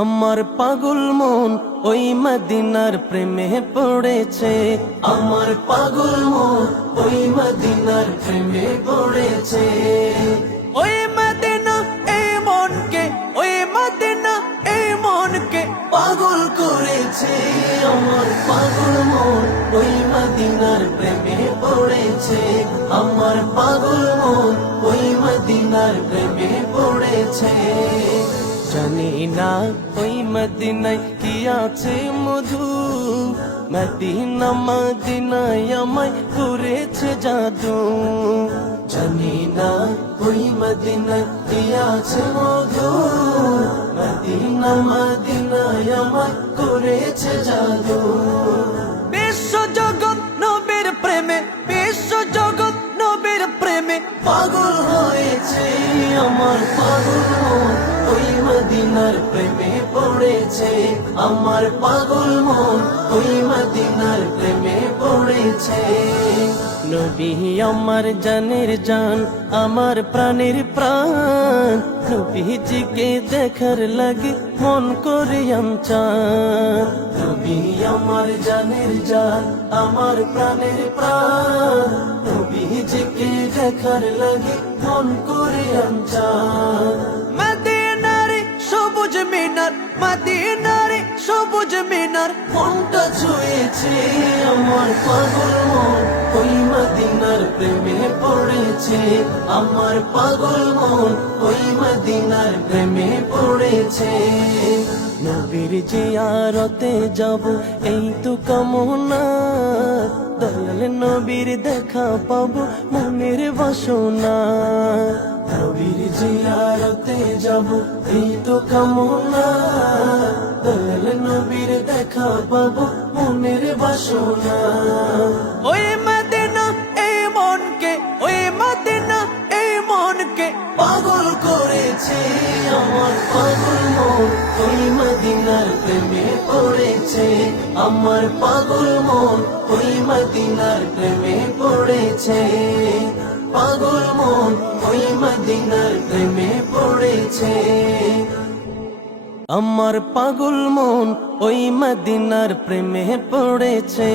আমার পাগল মন ওই মদিনার প্রেমে পড়েছে। আমার পাগল মন ওই মদিনার প্রেমে পড়েছে। ওই মদিনা এই মনকে, ওই মদিনা এই মনকে পাগল করেছে। আমার পাগল মন ওই মদিনার প্রেমে পড়েছে। আমার পাগল মন ওই মদিনার প্রেমে পড়েছে। জানি না ওই মদিনায় কি আছে মধু, মদিনা মদিনায় আমায় করেছে জাদু। জানি না ওই মদিনায় কি আছে মধু, মদিনা মদিনায় আমায় করেছে জাদু। বিশ্ব জগৎ নবীর প্রেমে, বিশ্ব জগৎ নবীর প্রেমে পাগল হয়েছে। আমার পাগল মন ওই মদিনার প্রেমে পড়েছে। আমার পাগল মন ওই মদিনার প্রেমে পড়েছে। নবী আমার জানের জান, আমার প্রাণের প্রাণ। নবীজিকে দেখার লাগে মন করে চান। নবী আমার জানের জান, আমার প্রাণের প্রাণ। নবীজিকে দেখার লাগে মন করে চান। মদিনারে সবুজ মিনার, মদিনারে সবুজ মিনার মনটা ছুঁয়েছে। আমার পাগল মন ওই মদিনার প্রেমে পড়েছে। আমার পাগল মন ওই মদিনার প্রেমে পড়েছে। নবীর জিয়ারতে যাব এই তো কামনা, দয়াল নবীর দেখা পাবো মনের বাসনা। নবীর জিয়ারতে যাব এই তো কামনা, দয়াল নবীর দেখা পাবো মনের বাসনা। ওই মদিনা এই মনকে, ওই মদিনা এই মনকে পাগল করেছে। আমার পাগল মন ওই মদিনার প্রেমে পড়েছে। আমার পাগল মন ওই মদিনার প্রেমে পড়েছে। পাগল মন ওই মদিনার প্রেমে পড়েছে। আমার পাগল মন ওই মদিনার প্রেমে পড়েছে।